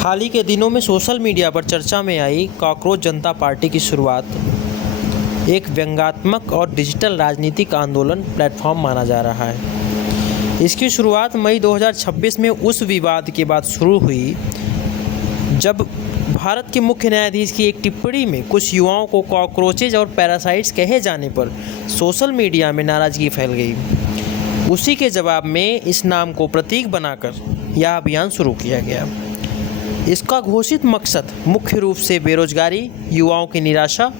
हाल ही के दिनों में सोशल मीडिया पर चर्चा में आई कॉकरोच जनता पार्टी की शुरुआत एक व्यंग्यात्मक और डिजिटल राजनीतिक आंदोलन प्लेटफॉर्म माना जा रहा है। इसकी शुरुआत मई 2026 में उस विवाद के बाद शुरू हुई जब भारत के मुख्य न्यायाधीश की एक टिप्पणी में कुछ युवाओं को कॉकरोचेज और पैरासाइट्स कहे जाने पर सोशल मीडिया में नाराज़गी फैल गई। उसी के जवाब में इस नाम को प्रतीक बनाकर यह अभियान शुरू किया गया। इसका घोषित मकसद मुख्य रूप से बेरोजगारी, युवाओं की निराशा,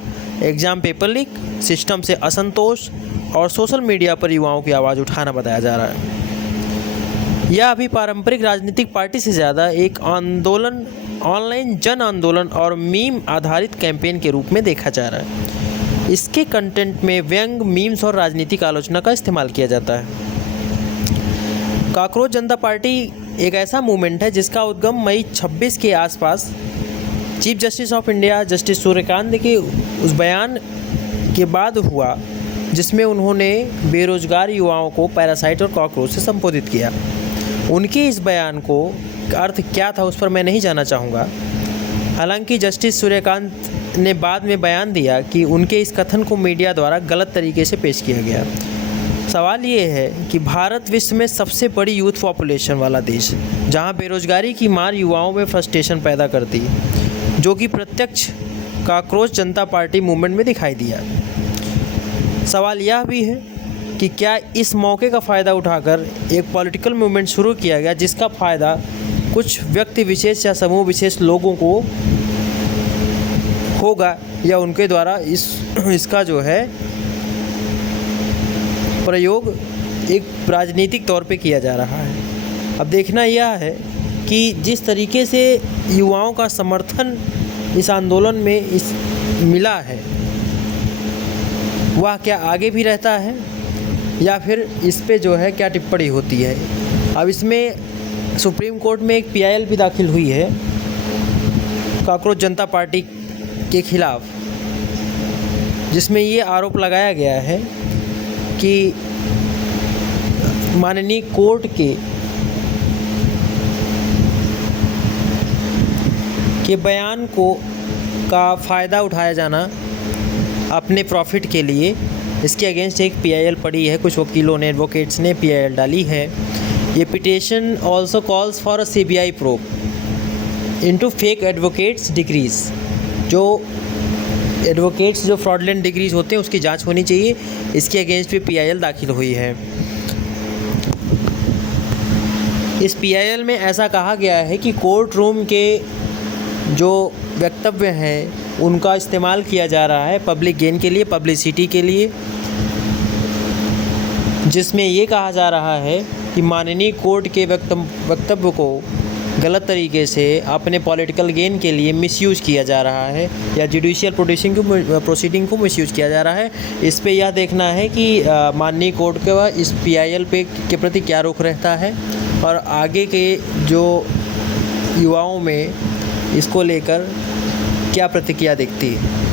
एग्ज़ाम पेपर लीक, सिस्टम से असंतोष और सोशल मीडिया पर युवाओं की आवाज़ उठाना बताया जा रहा है। यह अभी पारंपरिक राजनीतिक पार्टी से ज़्यादा एक आंदोलन, ऑनलाइन जन आंदोलन और मीम आधारित कैंपेन के रूप में देखा जा रहा है। इसके कंटेंट में व्यंग, मीम्स और राजनीतिक आलोचना का इस्तेमाल किया जाता है। कॉकरोच जनता पार्टी एक ऐसा मूवमेंट है जिसका उद्गम मई 26 के आसपास chief justice of India justice Suryakant के उस बयान के बाद हुआ जिसमें उन्होंने बेरोजगार युवाओं को पैरासाइट और कॉकरोच से संबोधित किया। उनके इस बयान को अर्थ क्या था उस पर मैं नहीं जाना चाहूँगा। हालांकि जस्टिस सूर्यकांत ने बाद में बयान दिया कि उनके इस कथन को मीडिया द्वारा गलत तरीके से पेश किया गया। सवाल ये है कि भारत विश्व में सबसे बड़ी यूथ पॉपुलेशन वाला देश है, जहाँ बेरोजगारी की मार युवाओं में फ्रस्ट्रेशन पैदा करती है, जो कि प्रत्यक्ष कॉकरोच जनता पार्टी मूवमेंट में दिखाई दिया। सवाल यह भी है कि क्या इस मौके का फ़ायदा उठाकर एक पॉलिटिकल मूवमेंट शुरू किया गया जिसका फ़ायदा कुछ व्यक्ति विशेष या समूह विशेष लोगों को होगा, या उनके द्वारा इसका जो है प्रयोग एक राजनीतिक तौर पे किया जा रहा है। अब देखना यह है कि जिस तरीके से युवाओं का समर्थन इस आंदोलन में मिला है वह क्या आगे भी रहता है या फिर इस पे जो है क्या टिप्पणी होती है। अब इसमें सुप्रीम कोर्ट में एक PIL भी दाखिल हुई है कॉकरोच जनता पार्टी के खिलाफ, जिसमें ये आरोप लगाया गया है कि माननीय कोर्ट के बयान का फ़ायदा उठाया जाना अपने प्रॉफिट के लिए, इसके अगेंस्ट एक PIL पड़ी है। कुछ वकीलों ने, एडवोकेट्स ने PIL डाली है। ये petition also calls for a CBI probe into fake advocates degrees. जो एडवोकेट्स जो फ्रॉडलेंट डिग्रीज होते हैं उसकी जांच होनी चाहिए। इसके अगेंस्ट भी PIL दाखिल हुई है। इस PIL में ऐसा कहा गया है कि कोर्ट रूम के जो वक्तव्य हैं उनका इस्तेमाल किया जा रहा है पब्लिक गेन के लिए, पब्लिसिटी के लिए, जिसमें ये कहा जा रहा है कि माननीय कोर्ट के वक्तव्य को गलत तरीके से अपने पॉलिटिकल गेन के लिए मिसयूज़ किया जा रहा है या जुडिशियल प्रोसीडिंग को मिसयूज़ किया जा रहा है। इस पे यह देखना है कि माननीय कोर्ट का इस PIL के प्रति क्या रुख रहता है और आगे के जो युवाओं में इसको लेकर क्या प्रतिक्रिया दिखती है।